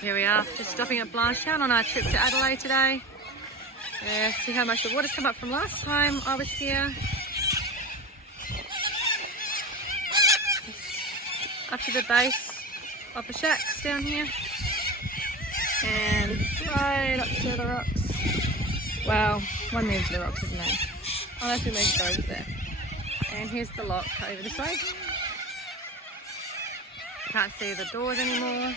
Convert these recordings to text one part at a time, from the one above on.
Here we are, just stopping at Blanchetown on our trip to Adelaide today. See how much the water's come up from last time I was here. Up to the base of the shacks down here. And right up to the rocks. Wow, one moves the rocks, isn't it? Oh, that's who moves those there. And here's the lock over this way. Can't see the doors anymore.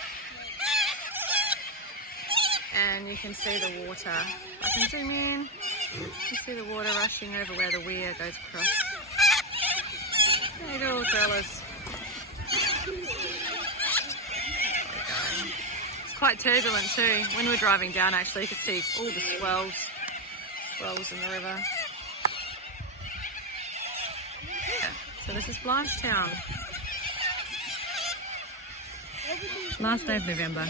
And you can see the water. I can zoom in. You can see the water rushing over where the weir goes across. There you go, fellas. It's quite turbulent too. When we're driving down, actually, you can see all the swells in the river. Yeah. So this is Blanchetown. Last day of November.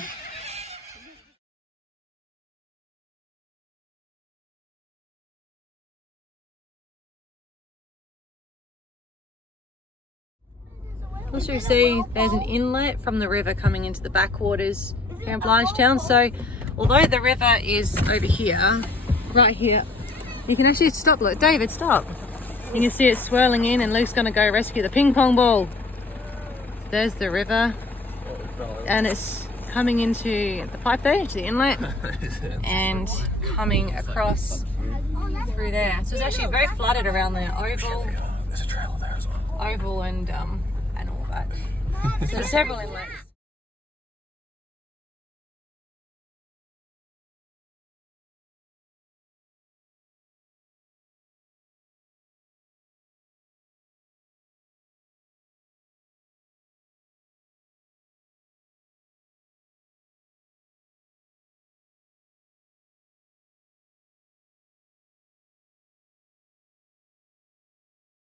Also, you see there's an inlet from the river coming into the backwaters here in Blanchetown. So although the river is over here, right here, you can actually stop. Look, David, stop. You can see it swirling in, and Luke's going to go rescue the ping pong ball. There's the river, and it's coming into the pipe there, to the inlet, and coming across through there. So it's actually very flooded around the oval. There's a trail there as well. Oval and all that. So there's several inlets.